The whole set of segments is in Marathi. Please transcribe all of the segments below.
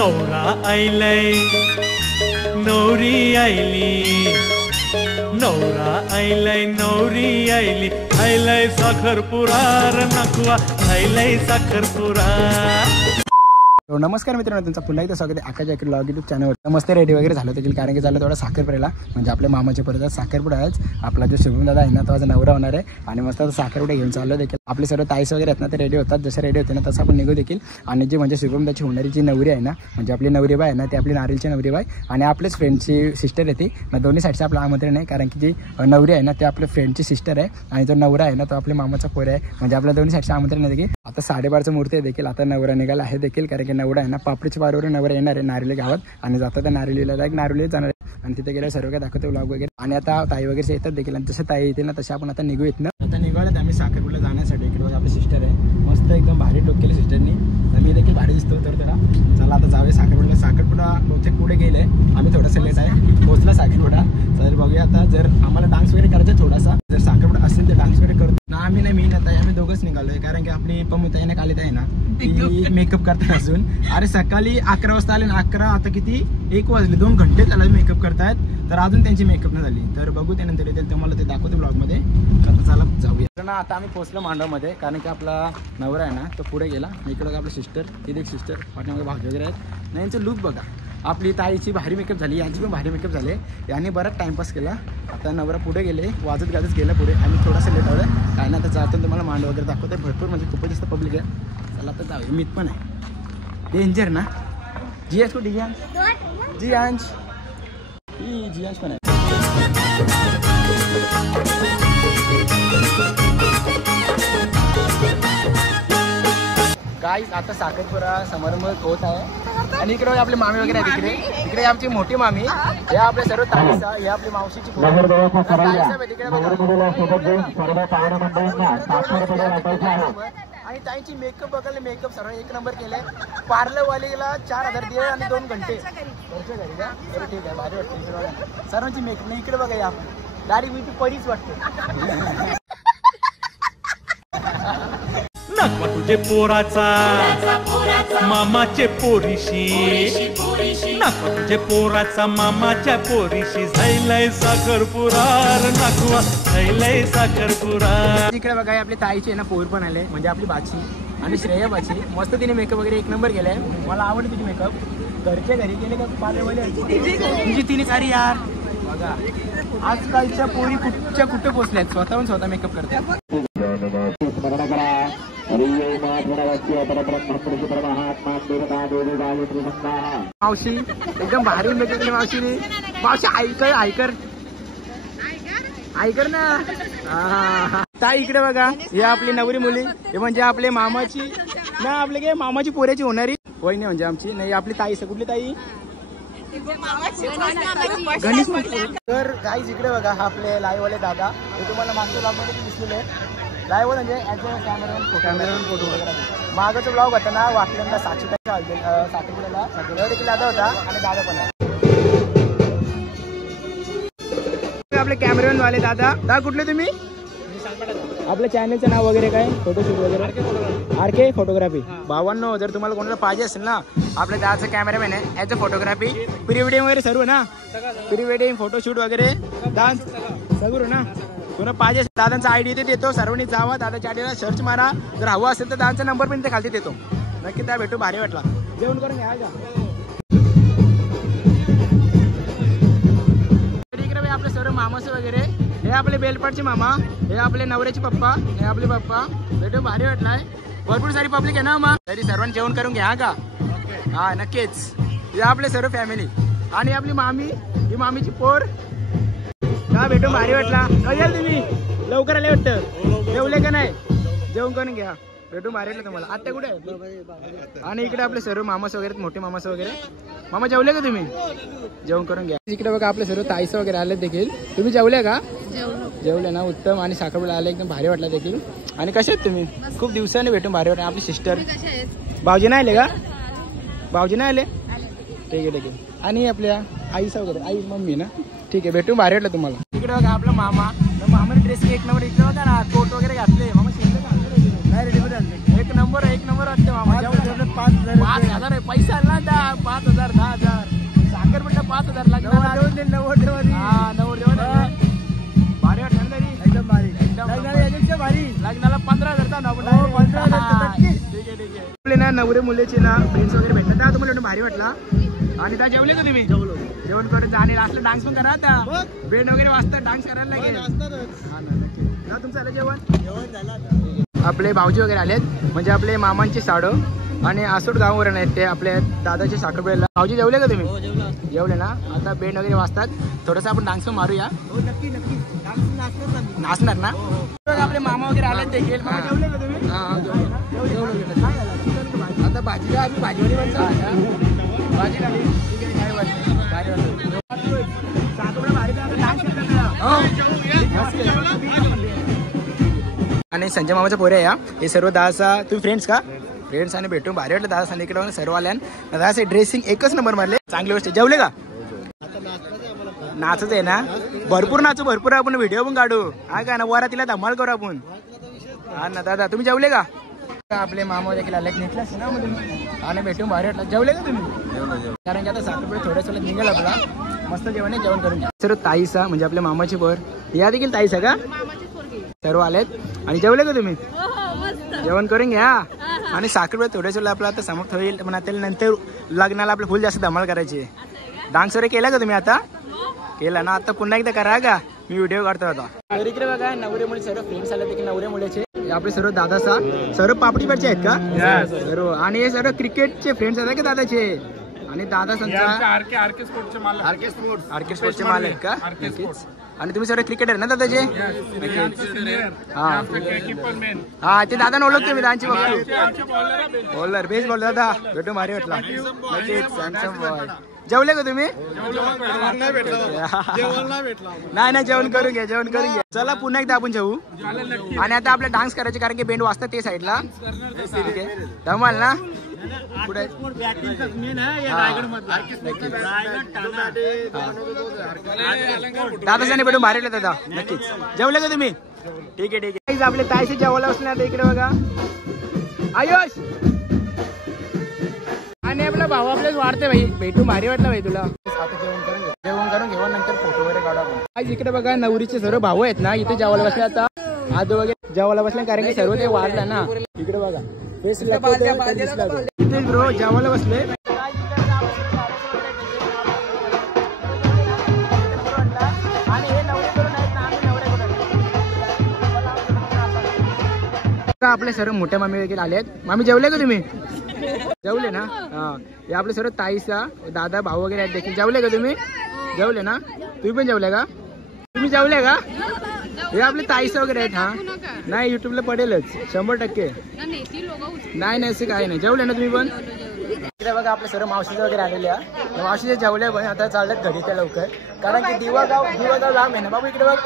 नवरा आयलाय नवरी आयली नवरा आयलाय नवरी आयली आयलाय साखरपुरा नकवा आयलाय साखरपुरा। नमस्कार मित्रांनो, तुमचं पुन्हा एकदा स्वागत आहे आकाश जाकीर ब्लॉग यूट्यूब चॅनलवर। मस्त रेडी वगैरे झालं त्याची कारण की झालं थोडा साखरपुड्याला, म्हणजे आपल्या मामाच्या परत साखरपुडा आहेच। आपला जो शुभम दादा आहे ना तो आज नवरा होणार आहे आणि मस्त साखरपुडा घेऊन चाललो देखील। आपले सर्व ताईस वगैरे आहेत ना ते रेडी होतात, जसं रेडी होते ना तसं आपण निघू देखील। आणि जी म्हणजे शुभम दाची होणारी जी नवरी आहे ना, म्हणजे आपली नवरीबाई आहे ना ती आपली नारिलची नवरीबाई आणि आपल्याच फ्रेंडची सिस्टर आहे ती। मग दोन्ही साईडचं आपलं आमंत्रण आहे, कारण की जी नवरी आहे ना ती आपल्या फ्रेंडची सिस्टर आहे आणि जो नवरा आहे ना तो आपल्या मामाचा पोर आहे। म्हणजे आपल्या दोन्ही साईडचं आमंत्रण आहे देखील। आता 12:30चं मुहूर्त आहे देखील, आता नवरा निघाला आहे देखील, कारण की नवरा आहे ना पापडीच्या पारवरून नवरा येणार आहे नारिली गावात आणि जाता त्या नारिलीला डायरेक्ट नारिलीला जाणार आहे आणि तिथे गेल्यावर सर्व काय दाखवतो व्लॉग वगैरे। आणि आता ताई वगैरे येतात देखील आणि जसं ताई येतील ना तसे आपण आता निघू येत ना। आता निघाल्यात आम्ही साखरपुड्याला जाण्यासाठी। इकडे आपली सिस्टर आहे, मस्त एकदम भारी टोक केली सिस्टरनी, तर मी देखील भारी दिसतो। तर त्याला चला आता जाऊया साखरपुड्याला। साखरपुडा बहुतेक पुढे गेले, आम्ही थोडासा लेट आहे पोहोचला साखरपुडा। तर बघूया आता, जर आम्हाला डान्स वगैरे करायचा थोडासा, जर साखरपुडा असेल तर डान्स वगैरे करतो ना। आम्ही नाही, मी ना ताई आम्ही दोघंच निघालोय, कारण की आपली पमुताई ना काली ताई ना ती मेकअप करतात अजून। अरे सकाळी 11 वाजता आले ना, 11 आता किती 1 वाजले, 2 घंटे त्याला मेकअप करतायत, तर अजून त्यांची मेकअप नाही झाली। तर बघू त्यानंतर येतील, तुम्हाला ते दाखवतो ब्लॉगमध्ये। आता चला जाऊया ना। आता आम्ही पोहोचलो मांडवमध्ये, कारण की आपला नवरा आहे ना तो पुढे गेला। इकडे बघा आपली सिस्टर, तिथे एक सिस्टर पाठीमागे भाजी वगैरे आहेत ना। यांचं लुक बघा, आपली ताईची भारी मेकअप झाली, यांची पण भारी मेकअप झाले, यांनी बराच टाइमपास केला। आता नवरा पुढे गेले, वाजत गाजत गेला पुढे, आम्ही थोडासा लेट आलो काय ना। आता जातो तुम्हाला मांडव वगैरे दाखवते, भरपूर म्हणजे खूपच जास्त पब्लिक आहे। चला आता जाऊया, मीत पण आहे डेंजर ना। जियांश कुठे जियांश जियांश पण आहे। गाईस आता साखरपुडा समारंभ होत आहे आणि इकडे आपले मामी वगैरे आहेत। इकडे इकडे आमची मोठी मामी, हे आपले सर्व ताईसा, हे आपली मावशीची आणि ताईची मेकअप बघायला, मेकअप सर्व 1 नंबर केलाय। पार्लरवालीला 4000 दिले आणि 2 घंटे घरच्या घरी का। तर ठीक आहे, भारी वाटतं सर्वांची मेकअप नाही। इकडे बघा या डायरेक्ट मी परीच वाटते। नकवा तुझे पोराचा मामाचे पोरीशी, नकवा तुझे पोराचा मामाच्या पोरीशी झायलाय साखरपुरा नकवा झायलाय साखरपुरा। इकडे बघा आपली ताईची ना पोर पण आले, म्हणजे आपली बाची आणि श्रेया बाची। मस्त तिने मेकअप वगैरे 1 नंबर केलाय, मला आवडते तिची मेकअप। घरच्या घरी गेले का पार्लरवाले तुझी तिने सारी यार बघा। आजकालच्या पोरी कुठच्या कुठे पोचल्यात, स्वतःहून स्वतः मेकअप करतात। मावशी एकदम भारी मेकअप केली मावशीने। मावशी ऐकर ना। ताई इकडे बघा, हे आपली नवरी मुली, हे म्हणजे आपले मामाची ना, आपले काय मामाची पोऱ्याची होणारी वहिनी म्हणजे आमची नाही, आपली ताई। कुठली ताई? गणेश। तर गाईज इकडे बघा आपले लाईव्हवाले दादा, हे तुम्हाला मागच्या ब्लॉगमध्ये दिसलेले लाईव्ह, म्हणजे ॲज अ कॅमेरामॅन फोटो वगैरे। मागचा ब्लॉग होता ना वाटल्यांना साखरपुड्याला देखील दादा होता आणि दादा पण आहे। आपले कॅमेरामॅन वाले दादा कुठले तुम्ही? आपल्या चॅनलचं नाव वगैरे काय? फोटोशूट वगैरे RK फोटोग्राफी। भावांनो, जर तुम्हाला कोणाला पाहिजे असेल ना, आपल्या दादाचा कॅमेरामॅन आहे, as a photography, pre wedding वगैरे सर्व ना, प्री वेडिंग फोटोशूट वगैरे डान्स सगळं ना। कोणा पाहिजे दादांचा ID इथे देतो, सर्वांनी जावा दादाच्या आयडीला सर्च मारा। जर हवा असेल तर दादांचा नंबर पण इथे खाली देतो, नक्की त्या भेटू, भारी वाटला। जेवण करून घ्या का? इकडे आपले सर्व मामास वगैरे, हे आपले बेलपाटचे मामा, हे आपले नवऱ्याचे पप्पा, हे आपले पप्पा, भेटू, भारी वाटलाय। भरपूर सारी पब्लिक आहे ना मग, तरी सर्वांनी जेवण करून घ्या का? हा नक्कीच। हे आपले सर्व फॅमिली आणि आपली मामी, ही मामीची पोर का। भेटू, भारी वाटला। तुम्ही लवकर आले वाटतं, जेवले का नाही? जेवण करून घ्या, भेटू, भारी वाटलं तुम्हाला। आता कुठे आहे? आणि इकडे आपले सर्व मामास वगैरे, मोठे मामास वगैरे। मामा जेवले का तुम्ही? जेवण करून घ्या। इकडे बघा आपले सर्व ताईस वगैरे आले देखील, तुम्ही जेवले का? जेवले ना, उत्तम। आणि साखरपुडा आले, एकदम भारी वाटला देखील। आणि कसे आहेत तुम्ही? खूप दिवसांनी भेटून भारी वाटलं। आपली सिस्टर भाऊजी नाही आले का? भाऊजी नाही आले, ठीक आहे ठीक आहे। आणि आपल्या आईचा वगैरे, आई मम्मी ना, ठीक आहे, भेटून भारी वाटलं तुम्हाला। इकडे बघा आपला मामा, मामाने ड्रेस 1 नंबर। इकडे बघा ना, कोट वगैरे घातले, मामा शिकले का? नाही रेडी मध्ये एक नंबर वाटते मामा. 5,000 आहे पैसा आला ना 5,000 10,000 साखरपुड्याला 5,000 लागणार. हा 90 भारी वाटणार तरी एकदम भारी. लग्नाला 15,000 ना. ठीक आहे आपले ना नवरे मुलीचे ना फ्रेंड्स वगैरे भेटतात त्या तुम्हाला भारी वाटला. आणि त्या जेवले का तुम्ही? जेवण करून आणि लास्टला डान्स पण करा आता. बेंड वगैरे वाजतं डान्स करायला लागेल. हा ना नक्की. तुमचं झालं जेवण? आपले भाऊजी वगैरे आलेत म्हणजे आपले मामांचे साडो आणि आसूट गावावरून आहेत ते आपले दादाचे साखरपुड्याला. भाऊजी जेवले का तुम्ही? जेवले ना. आता बेंड वगैरे वाजतात थोडंसं आपण डान्स पण मारूया. नाचणार ना. आपले मामा वगैरे आलेत ते खेळ. जेवले का तुम्ही? आता भाजी आम्ही भाजीवाली भाजी खाली आणि संजय मामाच्या पोरे आहे. हे सर्व दासा तुम्ही फ्रेंड्स का? फ्रेंड्स आणि भेटून भारी वाटलं दादा आणि इकडे सर्व आल्या. दादा ड्रेसिंग एकच नंबर मारले. चांगली गोष्ट. जेवले का? नाचच आहे ना. भरपूर नाचू भरपूर आपण व्हिडिओ पण काढू. हा का ना वरातीला धमाल करू आपण. हा ना दादा तुम्ही जेवले का? आपले मामा देखील आले नेटलाच ना आणि भेटून भारी वाटलं. जेवले का तुम्ही? कारण की आता साखरपुडा थोड्याच वेळात निघेल आपला. मस्त जेवण करून घ्या. सर्व ताईसा म्हणजे आपल्या मामाची बर या देखील ताईसा का? सर्व आलेत. आणि जेवले का तुम्ही? जेवण करून घ्या. आणि साखरपुडा थोड्याच वेळेला आपला आता समाप्त होईल. पण आता नंतर लग्नाला आपलं फुल जास्त धमाल करायची. डान्स वगैरे केला का तुम्ही? आता केला ना. आता पुन्हा एकदा करा का मी व्हिडिओ काढतो आता. तर इकडे बघा नवरे मुली सर्व फ्रेंड्स आले देखील नवरे मुलीचे. आपले सर्व दादासा सर्व पापडीवरचे आहेत का? सर्व. आणि हे सर्व क्रिकेटचे फ्रेंड्स आहेत का दादाचे? आणि दादा संचा आरके स्पोर्ट्सचे माल आहेत का? आणि तुम्ही सर्व क्रिकेटर ना दादाचे? हा ते दादा ओळखतो मी. दादांची बॉलर बेस्ट बॉलर दादा भेटून भारी वाटला. जेवले का तुम्ही? नाही जेवण करून घ्या. चला पुन्हा एकदा आपण जेवू. आणि आता आपला डान्स करायचे कारण की बेंड वाजतात ते साईडला. ठीक आहे धमाल ना. पुढे दादासाने भेटून भारी दादा नक्कीच. जेवले का तुम्ही? ठीक आहे. आपले ताईशी जेवायला बसले आता इकडे बघा. आयुष आणि आपला भाऊ आपल्याच वाढते भाई. भेटून भारी वाटलं भाई तुला. जेवण करून घेऊ नंतर फोटो वगैरे काढू आपण. आज इकडे बघा नवरीचे सर्व भाऊ आहेत ना इथे जेवायला बसले. आता आदो वगैरे जेवायला बसले कारण की सर्व ते वाढलं ना. इकडे बघा ब्रो जेवायला बसले. आपले सर्व मोठ्या मामी वगैरे आले आहेत. मामी जेवले का तुम्ही? जेवले ना. हा हे आपले सर्व ताईसा दादा भाऊ वगैरे आहेत देखील. जेवले का तुम्ही? जेवले ना. तुम्ही पण जेवले का? तुम्ही जेवले का? हे आपले ताईसा वगैरे आहेत. हा नाही युट्यूबला पडेलच 100%. नाही असं काही नाही. जेवले ना तुम्ही पण? इकडे बघा आपले सर्व मावशीचे वगैरे आलेले आहे. मावशीचे जेवले पण आता चालत घरी त्या लवकर कारण की दिवागाव लांब आहे ना बाबू. इकडे बघ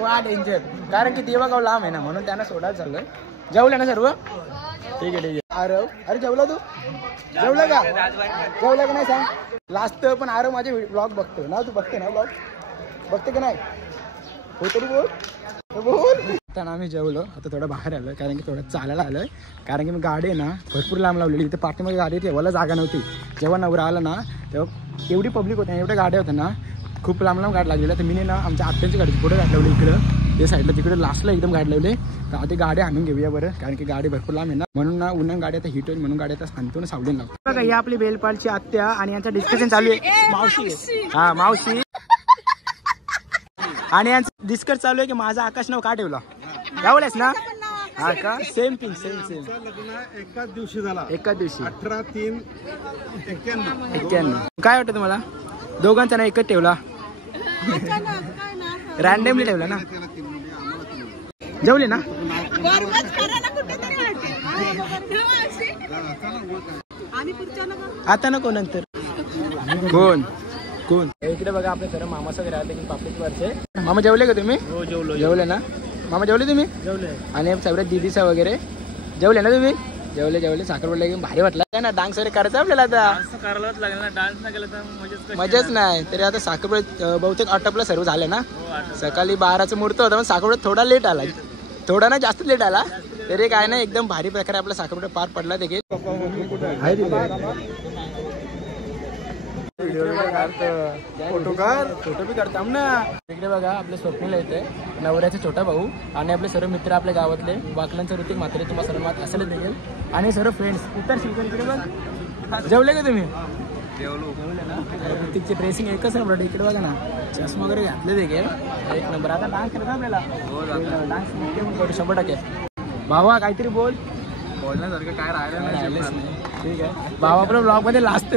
वा डेंजर कारण की दिवागाव लांब आहे ना म्हणून त्यांना सोडायला चाललोय. जेवले ना सर्व? ठीक आहे. अरे जेवला तू? जेवलं का? जेवलं का नाही सांग. लास्ट पण आरव माझे ब्लॉग बघतो ना. तू बघते ना ब्लॉग? बघते का नाही? हो तरी बोल. आता आम्ही जेवलो. आता थोडं बाहेर आलोय कारण की थोडं चालायला आलोय कारण की मी गाडी आहे ना भरपूर लांब लावलेली. इथे पाठीमध्ये गाडी ठेवायला जागा नव्हती. जेव्हा नवरा आला ना तेव्हा एवढी पब्लिक होती एवढ्या गाड्या होत्या ना. खूप लांब गाडी लागलेल्या. तर मी ना आमच्या आत्यांची गाडी पुढे गाडी लावली इकडं ते साईडला तिकडे लास्टला एकदम गाडी लावली. तर आता गाडी आणून घेऊया बरं कारण की गाडी भरपूर लांब आहे ना म्हणून ना उन्हा गाडी आता हिट होईल म्हणून गाडी आता सांगतो ना सावलीन लावतो. बघा ही आपली बेलपालची आत्या आणि यांचं डिस्कशन चालू आहे. मावशी आणि यांचं डिस्कस चालू आहे की माझा आकाश नाव का ठेवला? गावलेस ना. हा का? सेम एकाच दिवशी झाला. 18/3/91. काय वाटतं तुम्हाला? दोघांचा ना एकच ठेवला? रॅन्डमली ठेवला ना. जेवले ना? आता नको नंतर. कोण इकडे बघा आपले सर्व मामा वगैरे आले पापलेट वरचे. मामा जेवले का तुम्ही? जेवले ना. मामा जेवले तुम्ही? जेवले. आणि सगळ्यात दिदीसा वगैरे जेवले ना तुम्ही? जेवले. साखरपुडा एकदम भारी वाटला ना. डान्स वगैरे करायचं आपल्याला आता. करायलाच लागेल ना. डान्स नाही केला तर मजाच नाही. तरी आता साखरपुडा बहुतेक आटपला सर्व झालं ना. सकाळी 12चा मुहूर्त होता पण साखरपुडा थोडा लेट आला. थोडा ना जास्त लेट आला. तरी काय नाही एकदम भारी प्रकारे आपला साखरपुडा पार पडला देखील. फोटो बी काढतो ना. इकडे बघा आपले स्वप्नील येते नवऱ्याचे छोटा भाऊ आणि आपले सर्व मित्र आपल्या गावातले वाकलांचं ऋतिक म्हात्रे तुम्हाला सर्व मात असेल देखील आणि सर्व फ्रेंड्स इतर शिकवण. इकडे बघ जेवले का तुम्ही? जेवले ना. ऋतिकची ड्रेसिंग एकच नंबर. इकडे बघा ना चष्मा वगैरे घातले देखील एक नंबर. आता डान्स करता आपल्याला डान्स करू 100%. भावा काहीतरी बोल. बोलण्यासारखं काय राहिलं नाही. ठीक आहे भावा आपल्या ब्लॉग मध्ये लास्ट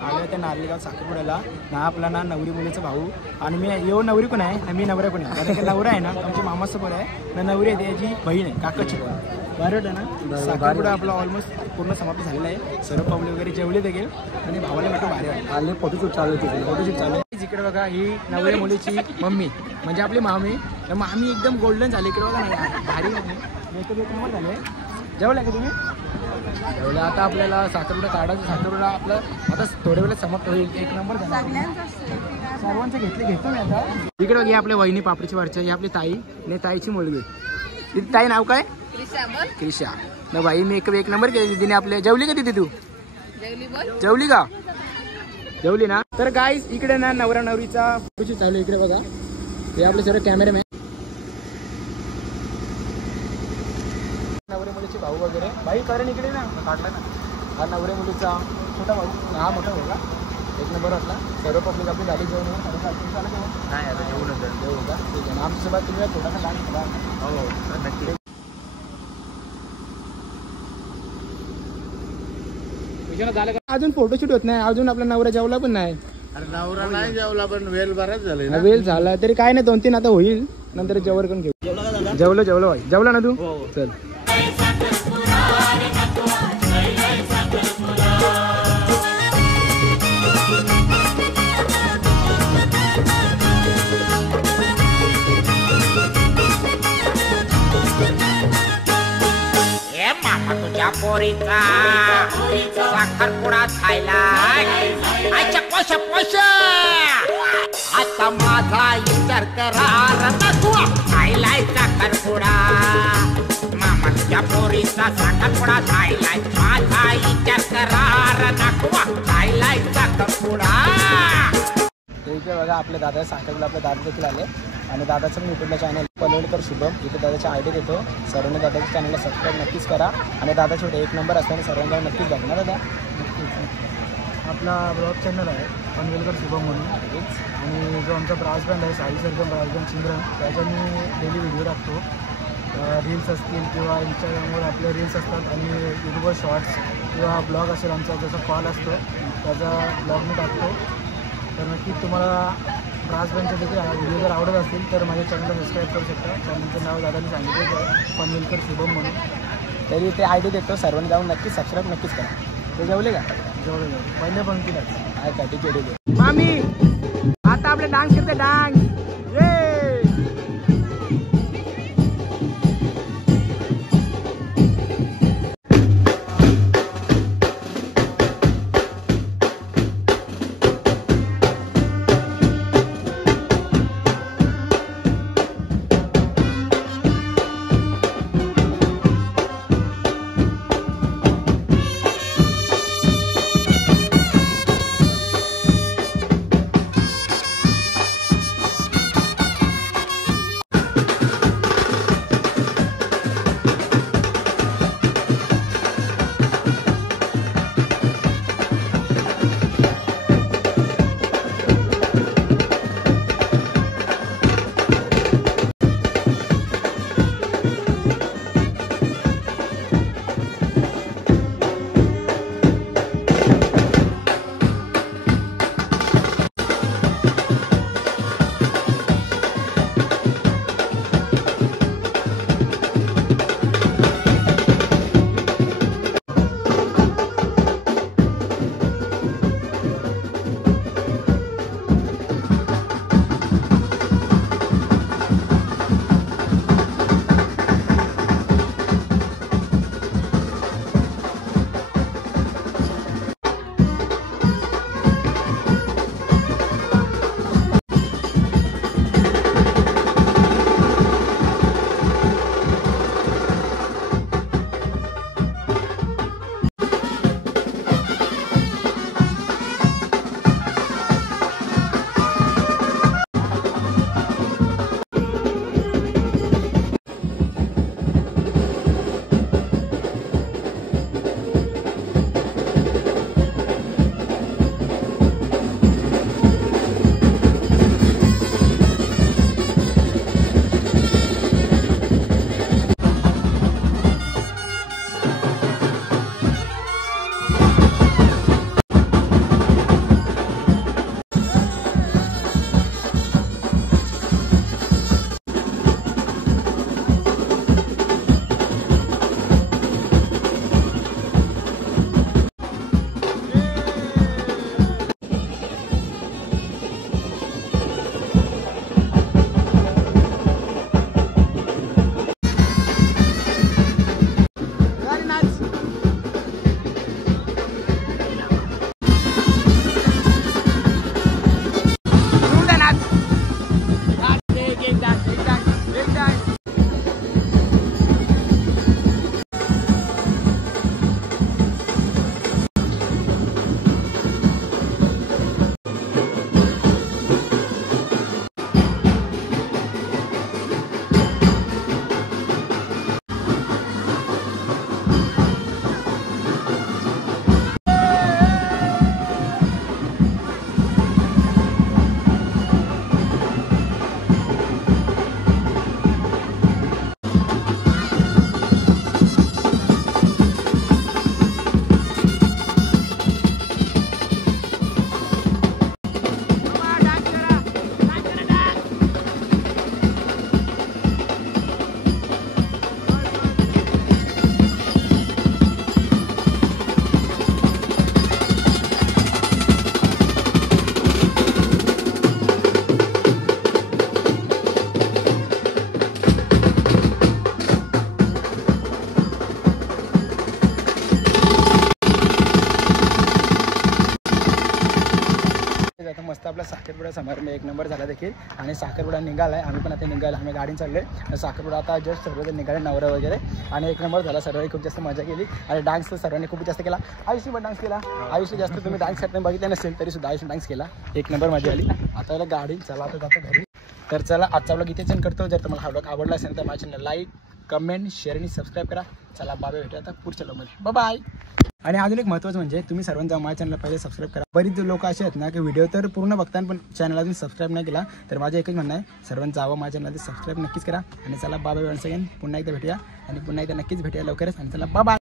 आलं त्या नारळीगाव साखरपुड्याला ना. आपला ना नवरी मुलीचा भाऊ आणि मी येऊ नवरी पण आहे आणि मी नवरा पण आहे. कारण की नवरा आहे ना आमच्या मामाचं पण आहे ना. नवरी आहे त्याची बहीण आहे काकाची पण. बरोबर आहे ना. साखरपुडा आपला ऑलमोस्ट पूर्ण समाप्त झालेला आहे. सर्व पाहुणे वगैरे जेवले देखील आणि भावाला भेटून भारी आले. फोटोशूट चालू होते. फोटोशूट चालू आहे. इकडे बघा ही नवरी मुलीची मम्मी म्हणजे आपली मामी. तर मामी एकदम गोल्डन झाली. इकडे बघा ना भारी मम्मी मेकअप एक नंबर झाले. जेवल्या का तुम्ही? जेवलं. आता आपल्याला साखरपुडा काढायचं. साखरपुडा आपला आता थोड्या वेळात समाप्त होईल. एक नंबर झाला. सर्वांचे घेतो मी आता. इकडे बघा आपल्या वहिनी पापडीची वरच्या ही आपली ताई आणि ताईची मुलगी. तिथे ताई नाव काय? क्रिशा. ना बाई मेकअप एक नंबर केली दिदीने आपल्या. जेवली का तिथे तू? जेवली का? जेवली ना. तर गाईस इकडे ना नवरा नवरीचा फोटोशूट चालू. इकडे बघा हे आपले सर्व कॅमेरामॅन नवरे मुलीचे भाऊ वगैरे. भाई कारण इकडे ना काढला ना. हा नवरे मुलीचा छोटा भाऊ. हा मोठा भाऊ का एक नंबर वाटला. सर्व पब्लिक आपली गाडी जेवण नाही आता जेवण जेवू का. ठीक आहे ना. आमच्यासोबत तुम्ही थोडासा डान्स करा. हो नक्की. झालं का? अजून फोटोशूट होत नाही. अजून आपला नवरा जेवला पण नाही. अरे नवरा नाही जेवला पण वेल बराच झाले. वेळ झाला तरी काय नाही 2-3 आता होईल. नंतर जेवण करून घेऊ. जेवलं भाई. जेवला ना तू? चल. मामा तुझ्या पोरीचा साखरपुडा खायला आयच्या पोश आता माझा विचार करा नको खायलाय साखरपुडा. मामा तुझ्या पोरीचा साखरपुडा खायलाय माझा विचार करा नको खायलाय साखरपुडा. इथे बघा आपल्या दादा साखरपुडा आपले दादा देखील आले आणि दादाचं पण युट्यूबला चॅनल पनवेलकर शुभम. इथे दादाचा आयडी देतो. सर्वांनी दादाच्या चॅनलला सबस्क्राईब नक्कीच करा आणि दादा छोटे एक नंबर असताना सर्वांना नक्कीच बघणार दादा. आपला ब्लॉग चॅनल आहे पनवेलकर शुभम म्हणून. आणि जो आमचा ब्रास बँड आहे साई सरगम ब्रास बँड चिंद्रन त्याचा मी डेली व्हिडिओ टाकतो. रील्स असतील किंवा इंस्टाग्रामवर आपले रील्स असतात आणि यूट्यूबवर शॉर्ट्स किंवा ब्लॉग असेल आमचा जसा कॉल असतो त्याचा ब्लॉग मी टाकतो. तर नक्कीच तुम्हाला ब्रास बँडचे देखील व्हिडिओ जर आवडत असतील तर माझ्या चॅनलला सबस्क्राईब करू शकता. चॅनलचं नाव दादांनी सांगितलं आहे पनवेलकर शुभम म्हणून. तरी ते आयडी देतो. सर्वांनी जाऊन नक्कीच सबस्क्राईब नक्कीच करा. ते जेवले का? जेवले. पहिले पंक्तीला आहे का? ठीक आहे. मामी आता आपले डान्स करते. डान्स आता मस्त आपला साखरपुडा समारंभ 1 नंबर झाला देखील आणि साखरपुडा निघाला आहे. आम्ही पण आता निघालो, आम्ही गाडीने चाललोय. साखरपुडा आता जस्ट सर्वजण निघाले नवरा वगैरे आणि 1 नंबर झाला. सर्वांनी खूप जास्त मजा केली आणि डान्स तर सर्वांनी खूप जास्त केला. आयुषी पण डान्स केला. आयुषी जास्त तुम्ही डान्स करताना बघितलं नसेल तरी सुद्धा आयुषी डान्स केला. 1 नंबर मजा आली. आता गाडी चला आता जातो घरी. तर चला आजचा व्लॉग इथेच एंड करतो. जर तुम्हाला हा व्लॉग आवडला असेल तर माझ्या चॅनल लाईक कमेंट शेअर आणि सबस्क्राईब करा. चला बाबा भेटूया आता पुढच्या व्लॉगमध्ये. बाय. आणि अजून एक महत्त्वाचं म्हणजे तुम्ही सर्वांचा माझ्या चॅनलला पहिले सबस्क्राईब करा. बरीच लोक असे आहेत ना की व्हिडिओ तर पूर्ण बघताना पण चॅनल अजून सबस्क्राईब नाही केला. तर माझं एकच म्हणणं आहे सर्वांचं जावं माझ्या चॅनलला सबस्क्राईब नक्कीच करा. आणि चला बाबा वन्स अगेन पुन्हा एकदा भेटूया आणि पुन्हा एकदा नक्कीच भेटूया लवकरच. आणि चला बाय.